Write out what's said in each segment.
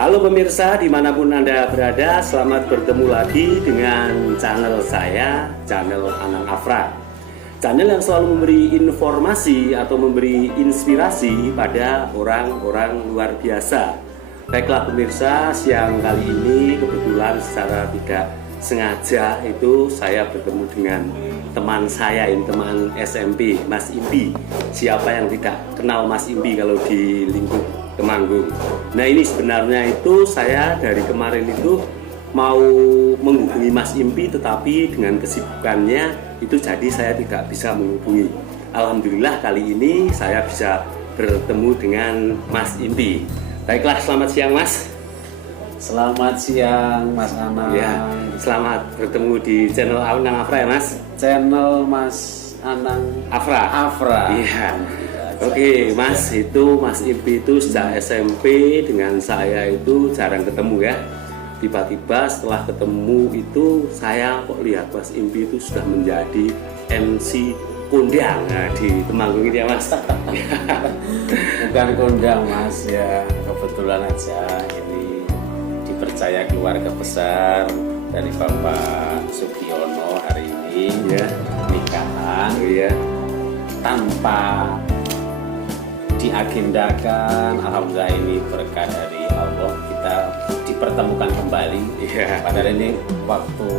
Halo pemirsa, dimanapun Anda berada, selamat bertemu lagi dengan channel saya, channel Anang Afra. Channel yang selalu memberi informasi atau memberi inspirasi pada orang-orang luar biasa. Baiklah pemirsa, siang kali ini kebetulan secara tidak sengaja itu saya bertemu dengan teman saya, ini teman SMP, Mas Imbi. Siapa yang tidak kenal Mas Imbi kalau di lingkup Temanggung. Nah ini sebenarnya itu saya dari kemarin itu mau menghubungi Mas Imbi, tetapi dengan kesibukannya itu jadi saya tidak bisa menghubungi. Alhamdulillah kali ini saya bisa bertemu dengan Mas Imbi. Baiklah, selamat siang Mas. Selamat siang Mas Anang. Ya, selamat bertemu di channel Anang Afra ya Mas. Channel Mas Anang Afra. Iya. Oke, Mas, itu Mas Imbi itu sejak SMP dengan saya itu jarang ketemu ya. Tiba-tiba setelah ketemu itu saya kok lihat Mas Imbi itu sudah menjadi MC kondang di Temanggung ini ya Mas. Bukan kondang Mas, ya kebetulan aja ini dipercaya keluarga besar dari Bapak Sugiono hari ini Ya, nikahan iya. tanpa diagendakan. Alhamdulillah ini berkah dari Allah, kita dipertemukan kembali. Iya. Padahal ini waktu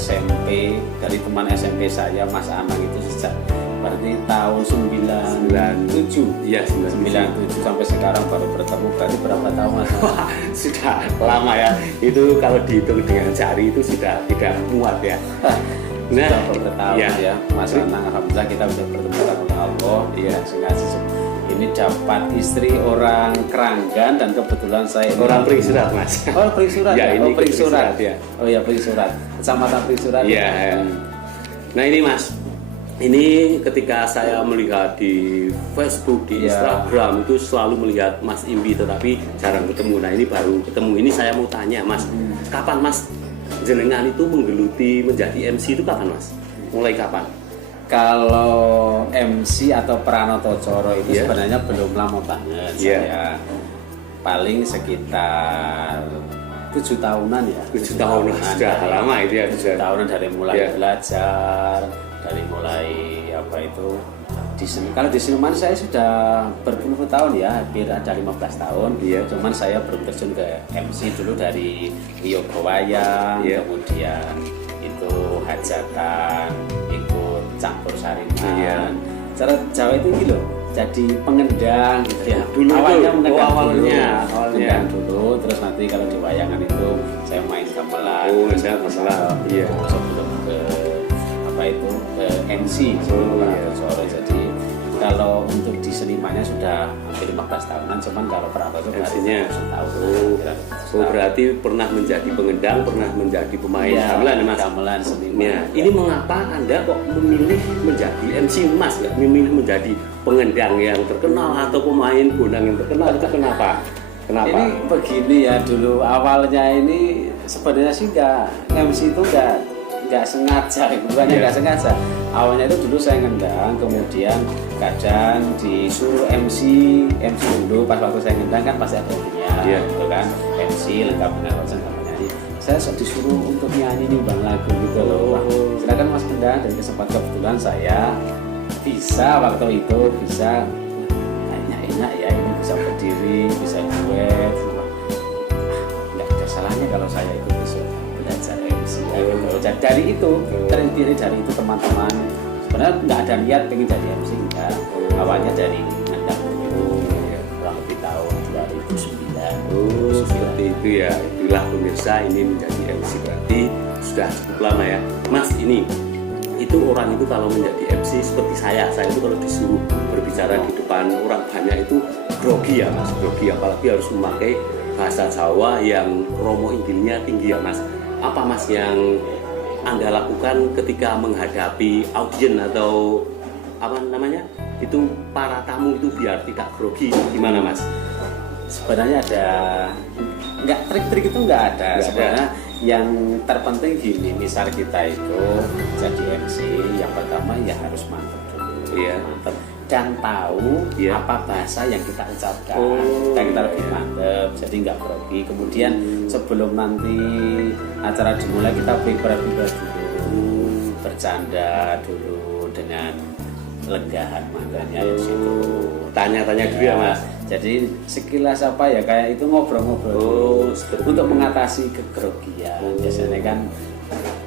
SMP, dari teman SMP saya Mas Anang itu sejak berarti tahun 97. Iya, 97 sampai sekarang baru bertemu. Berarti berapa tahun Mas? Wah, sudah lama ya. Itu kalau dihitung dengan jari itu sudah tidak muat ya. Sudah beberapa tahun ya. ya Mas Anang. Alhamdulillah kita bisa bertemu oleh Allah. Iya. Ini dapat istri orang Keranggan dan kebetulan saya Orang Prisurat Mas. Oh, Prisurat. Ya, ini Prisurat ya. Oh ya, Prisurat. Kecamatan Prisurat. Iya. Ya. Nah ini Mas, ini ketika saya melihat di Facebook, di Instagram itu selalu melihat Mas Imbi, tetapi jarang ketemu. Nah ini baru ketemu. Ini saya mau tanya Mas, kapan Mas jenengan itu menggeluti menjadi MC itu kapan Mas? Mulai kapan? Kalau MC atau Pranoto Coro itu sebenarnya belum lama banget. Saya paling sekitar 7 tahunan ya. 7 tahunan sudah lama itu ya. 7 tahunan dari mulai belajar, dari mulai apa itu di sini. Kalau di seniman saya sudah berpuluh tahun ya, hampir ada 15 tahun. Cuman saya belum terjun ke MC dulu dari Wiyoga Wayang, kemudian itu hajatan, ikut campur saringan. Cara Jawa itu gitu, jadi pengendang gitu ya. Dulu awalnya mengendang awalnya dulu, terus nanti kalau di wayangan itu saya main gamelan. Saya masalah. Iya. Sebelum ke apa itu ke MC Solo. Jadi kalau untuk di senimannya sudah hampir 15 tahunan, cuman kalau Pranoto itu MC-nya tahun. Berarti pernah menjadi pengendang, pernah menjadi pemain gamelan Mas. Gamelan seniman. Ya, ini mengapa Anda kok memilih menjadi MC Mas, nggak memilih menjadi pengendang yang terkenal atau pemain gondang yang terkenal, itu kenapa? Ini begini ya, dulu awalnya ini sebenarnya sih MC itu nggak sengaja, bukannya nggak sengaja. Awalnya itu dulu saya ngendang, kemudian kadang disuruh MC dulu. Pas waktu saya ngendang kan pasti ada gitu kan, MC lengkap dengan konsen sama nyanyi. Saya disuruh untuk nyanyi nyumbang lagu gitu loh. Silakan Mas ngendang, dan kesempatan kebetulan saya bisa waktu itu kayaknya enak ya, ini bisa berdiri, bisa duet. Nggak ada salahnya kalau saya ikut besok belajar MC. Jadi dari itu terinspirasi dari itu teman-teman. Sebenarnya nggak ada niat pengen jadi MC enggak. Awalnya dari ngendang dulu, kurang lebih tahun 2009. Seperti itu ya. Itulah pemirsa, ini menjadi MC berarti sudah cukup lama ya Mas. Ini itu orang itu kalau menjadi MC seperti saya itu kalau disuruh berbicara di depan orang banyak itu grogi ya Mas, grogi, apalagi harus memakai bahasa Jawa yang kromo inggilnya tinggi ya Mas. Apa Mas yang Anda lakukan ketika menghadapi audiens atau apa namanya itu para tamu itu biar tidak grogi, gimana Mas? Sebenarnya ada nggak trik-trik itu nggak ada sebenarnya. Yang terpenting gini, misal kita itu jadi MC, yang pertama ya harus mantap dulu. Mantap. dan tahu Iya. apa bahasa yang kita ucapkan. Oh, Kita lebih mantep, jadi nggak grogi. Kemudian sebelum nanti acara dimulai kita prepare dulu, bercanda dulu dengan lenggahan makanya di situ. Tanya-tanya dulu ya Mas. Jadi sekilas apa ya kayak itu ngobrol-ngobrol Oh, dulu. seperti Untuk itu. mengatasi kegrogian. Biasanya kan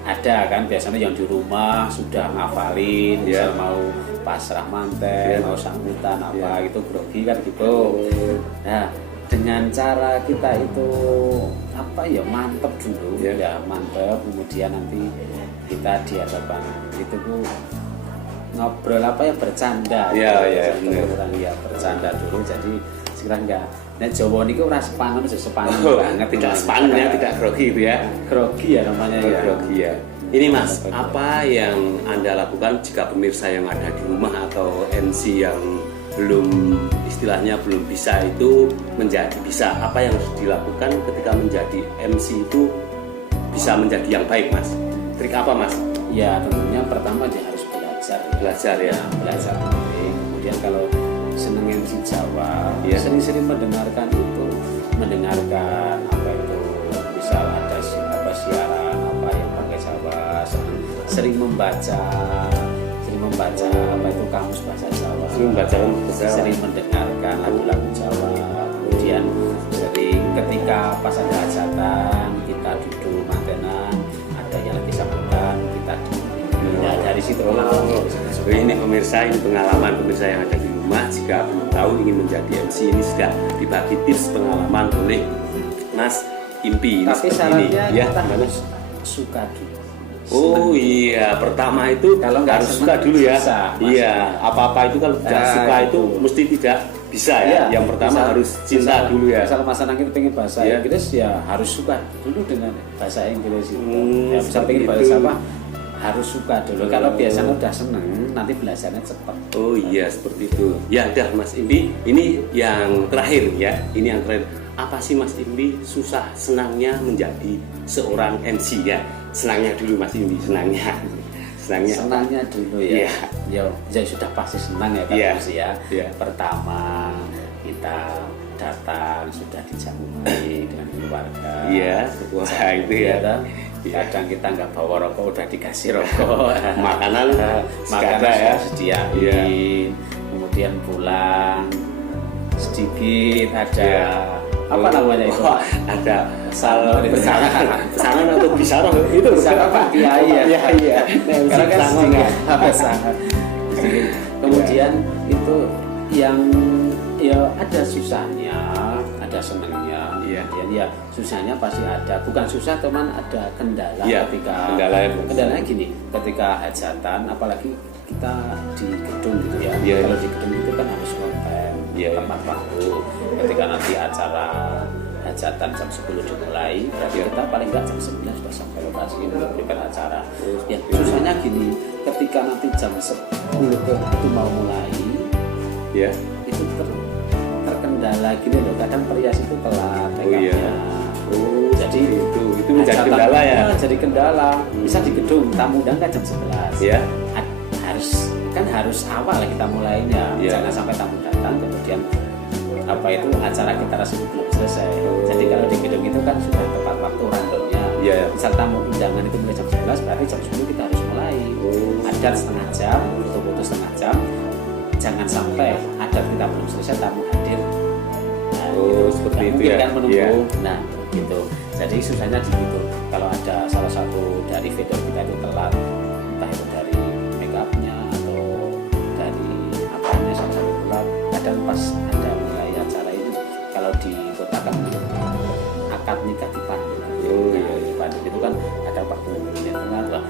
ada kan biasanya yang di rumah sudah ngafalin, Ya. misal mau pasrah manten, Ya. mau sambutan apa Ya. itu grogi kan gitu. Nah, dengan cara kita itu apa ya mantep dulu Ya. ya mantep, kemudian nanti kita di hadapan itu tuh ngobrol apa ya bercanda bener. ya bercanda dulu jadi sekarang enggak nek Jawa niku ora sepangan sepangan Oh, banget tidak span ya, tidak grogi itu ya. grogi ya namanya ya. Grogi ya. Ini Mas, apa yang Anda lakukan jika pemirsa yang ada di rumah atau MC yang belum istilahnya belum bisa itu menjadi bisa? Apa yang harus dilakukan ketika menjadi MC itu bisa menjadi yang baik Mas? Trik apa Mas? Ya tentunya pertama dia harus belajar. Belajar ya. Belajar penting. Kemudian kalau seneng MC Jawa, Ya. sering-sering mendengarkan mendengarkan apa itu, misal ada apa siaran apa yang pakai Jawa, sering membaca apa itu kamus bahasa Jawa, Sering membaca kamus bahasa Jawa. sering mendengarkan lagu-lagu Jawa, kemudian sering ketika pas ada hajatan kita duduk mantenan, ada yang lagi sambutan kita ya dari situ Ini pemirsa, ini pengalaman pemirsa yang ada di rumah. Jika belum tahu ingin menjadi MC, ini sudah dibagi tips pengalaman oleh Mas Impi. Ini tapi seperti syaratnya ini. Ya, kita gimana? harus suka dulu. Oh iya, pertama itu Kalau nggak harus senang, suka dulu ya. susah, Iya, maksudnya. apa-apa itu kalau tidak Ah, suka itu itu. mesti tidak bisa ya. Yang pertama harus cinta dulu ya. Misal Mas Anang itu pengen bahasa Iya. Inggris ya harus suka dulu dengan bahasa Inggris itu. Ya, misal seperti pengen itu. bahasa apa harus suka dulu. Kalau biasanya udah seneng nanti belajarnya cepat. Oh iya, seperti itu. Ya udah Mas Impi, ini yang terakhir ya. Ini yang terakhir. Apa sih Mas Impi susah senangnya menjadi seorang MC ya? Senangnya dulu Mas Impi, senangnya. Senangnya dulu ya. Iya. Ya sudah pasti senang ya kan Iya. Mas ya. Iya. Pertama kita datang sudah dijamu baik dengan keluarga. Iya, wah itu ya. kan? Iya. Kadang kita nggak bawa rokok udah dikasih rokok. Makanan Makanan segala ya. sudah disediain. Iya. Kemudian pulang sedikit ada Iya. apa namanya itu? Wah, ada Pesanan. pesanan atau bisaroh itu Pesanan Pak Kiai ya. Iya. Karena kan Pesanan, sedikit ya. pesanan. Sedikit. Kemudian itu yang ya ada susahnya, ada senangnya. Iya. Kemudian ya susahnya pasti ada. Bukan susah teman, ada kendala Iya, ketika kendalanya gini, ketika hajatan apalagi kita di gedung gitu ya. Iya. Kalau di gedung itu kan harus konten, Iya. tepat waktu. Ketika nanti acara hajatan jam 10 dimulai, berarti Iya. kita paling nggak jam 9 sudah sampai lokasi untuk berikan acara. Ya susahnya gini, ketika nanti jam 10 itu mau mulai, Ya. itu terkendala gini loh. Kadang perias itu telat Oh iya. makeupnya. Jadi itu menjadi hajatan kendala ya. jadi kendala. Bisa di gedung tamu undang kan jam 11. Ya. Harus awal kita mulainya. Iya. Jangan sampai tamu datang kemudian apa itu acara kita rasanya belum selesai. Jadi kalau di gedung itu kan sudah tepat waktu randomnya. Iya. Misal tamu undangan itu mulai jam 11, berarti jam 10 kita harus mulai. Adat setengah jam, foto-foto setengah jam. Jangan sampai adat kita belum selesai tamu hadir. Nah, Seperti nggak itu mungkin ya. kan menunggu. Iya. Nah, gitu. Jadi susahnya di situ. Kalau ada salah satu dari vendor kita itu telat, entah itu dari make upnya atau dari apanya salah satu telat. Kadang pas ada mulai acara itu, kalau di kota kan akad nikah di Bandung. Oh, iya. Di Bandung itu kan ada 40 menit telat lah.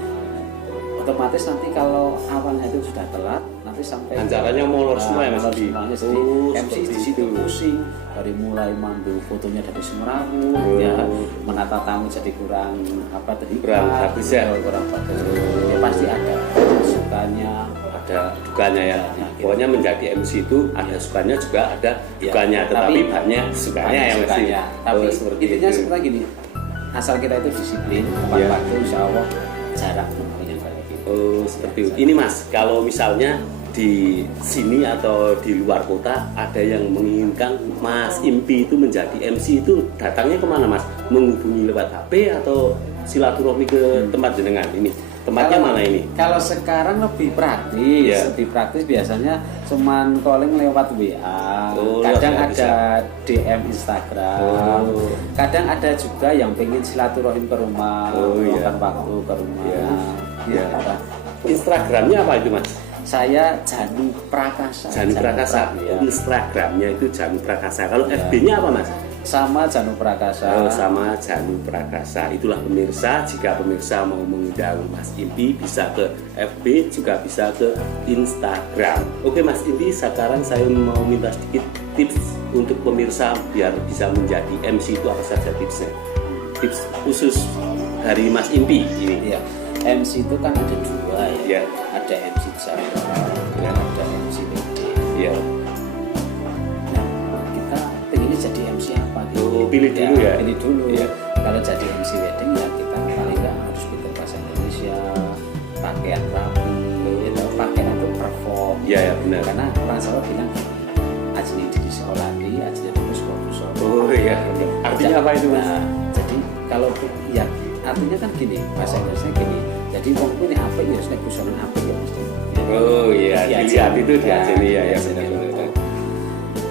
Otomatis nanti kalau awalnya itu sudah telat, nanti sampai Acaranya molor semua ya Mas molor Di? semuanya. Jadi MC seperti di situ itu. pusing dari mulai mandu fotonya dari semrawut ya menata tamu jadi kurang apa tadi Kurang bagus ya. kurang bagus ya pasti ada sukanya Ada dukanya ya. Gitu. Pokoknya menjadi MC itu ada sukanya juga ada Ya, dukanya, tetapi tapi banyak sukanya ya Mas Di. sukanya. Tapi Seperti intinya itu. seperti gini, asal kita itu disiplin tepat Iya. waktu insya Allah jarak menemui yang kayak gitu Oh, seperti itu. Ini Mas, kalau misalnya di sini atau di luar kota ada yang menginginkan Mas Impi itu menjadi MC, itu datangnya kemana Mas? Menghubungi lewat HP atau silaturahmi ke tempat jenengan ini? Tempatnya mana ini? Kalau sekarang lebih praktis, Ya. lebih praktis biasanya cuman calling lewat WA. Oh, Kadang lewat WA ada DM Instagram. Oh. Kadang ada juga yang pengen silaturahim ke rumah, Oh, iya. meluangkan waktu ke rumah. Ya. Ya. Ya. Instagramnya apa itu Mas? Saya Janu Prakasa. Janu Prakasa. Ya. Instagramnya itu Janu Prakasa. Kalau Ya. FB-nya apa Mas? Sama Janu Prakasa. Oh, sama Janu Prakasa. Itulah pemirsa, jika pemirsa mau mengundang Mas Impi bisa ke FB, juga bisa ke Instagram. Oke Mas Impi, sekarang saya mau minta sedikit tips untuk pemirsa biar bisa menjadi MC itu apa saja tipsnya? Tips khusus dari Mas Impi ini. Iya. MC itu kan ada dua ya. Ya. Ada MC Jabra, Ya. ada MC WD. Ya. Nah, kita pengennya jadi MC apa gitu. Oh, pilih dulu ya. Pilih dulu. Ya. Kalau jadi MC wedding ya kita paling nggak harus pintar bahasa Indonesia, pakaian rapi, gitu. Pakaian itu perform. Ya, ya, benar. Karena orang Jawa bilang ajine di sekolah di ajine terus bagus. Oh iya. Artinya apa itu Mas? Nah, jadi kalau ya artinya kan gini, bahasa Inggrisnya gini. Jadi wong ini apa ya harus kusonan apa ya mesti. Oh iya, dilihat itu di sini ya, ya benar. benar.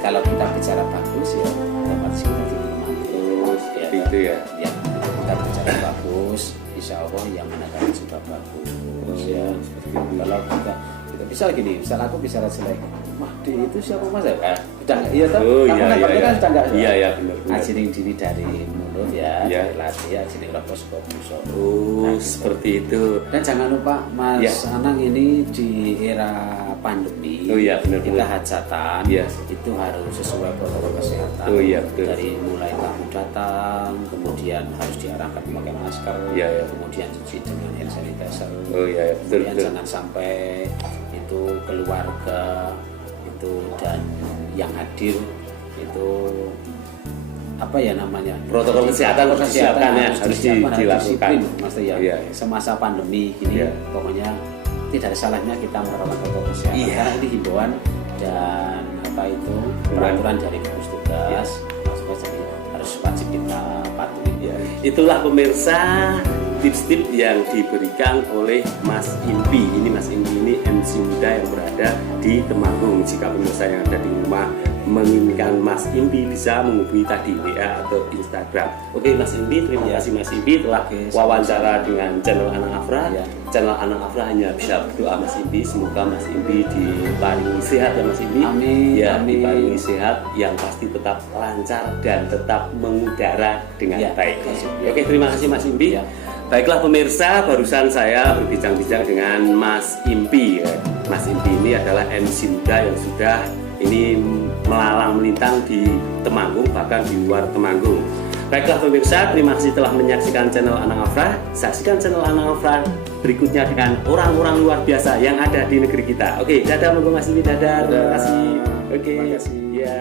Kalau kita bicara bagus ya otomatis kita jadi pembantu. Oh, seperti itu ya. Ya, kita bicara bagus, insya Allah yang mendengar juga bagus. Ya, kalau kita bisa gini, misal aku bicara jelek, Mahdi itu siapa Mas ya? Udah iya toh? Oh Kamu iya kan iya. berarti kan sudah enggak. Iya iya benar. Ajining diri dari mulut ya, Iya. dari latih, ajining rokok saka musuh. Oh, seperti itu. Dan jangan lupa Mas Ya. Anang ini di era pandemi. Oh iya, benar, Kita benar. hajatan. Iya. Itu harus sesuai protokol kesehatan. Oh iya, betul. Dari mulai kamu datang, kemudian harus diarahkan memakai masker, Iya, iya. kemudian cuci dengan hand sanitizer. Oh iya, iya, betul, Kemudian betul. jangan sampai itu keluarga itu dan yang hadir itu apa ya namanya Protokol kesehatan Protokol disiapkan ya, harus disiapkan, dilakukan. disiplin, Mas ya. Iya. Semasa pandemi gini Iya. pokoknya tidak ada salahnya kita menerapkan protokol kesehatan. Iya. Karena ini himbauan dan apa itu peraturan dari gugus tugas. Mas jadi harus wajib kita patuhi. Ya, itulah pemirsa tips-tips yang diberikan oleh Mas Impi. Ini Mas Impi ini MC muda yang berada di Temanggung. Jika pemirsa yang ada di rumah menginginkan Mas Impi bisa menghubungi tadi WA atau Instagram. Oke Mas Impi, terima kasih Mas Impi telah Oke, wawancara dengan channel Anak Afra. Ya. Channel Anak Afra hanya bisa berdoa Mas Impi, semoga Mas Impi diparingi sehat ya Mas Impi. Amin, Ya, amin. diparingi sehat yang pasti tetap lancar dan tetap mengudara dengan Ya, baik. ya. Oke, terima kasih Mas Impi. Ya. Baiklah pemirsa, barusan saya berbincang-bincang dengan Mas Impi. Ya. Mas Impi ini adalah MC muda yang sudah ini melalang melintang di Temanggung, bahkan di luar Temanggung. Baiklah pemirsa, terima kasih telah menyaksikan channel Anak Afra. Saksikan channel Anak Afra berikutnya dengan orang-orang luar biasa yang ada di negeri kita. Oke, dadah Mas Impi, dadah. Terima kasih. Oke, Terima kasih. ya.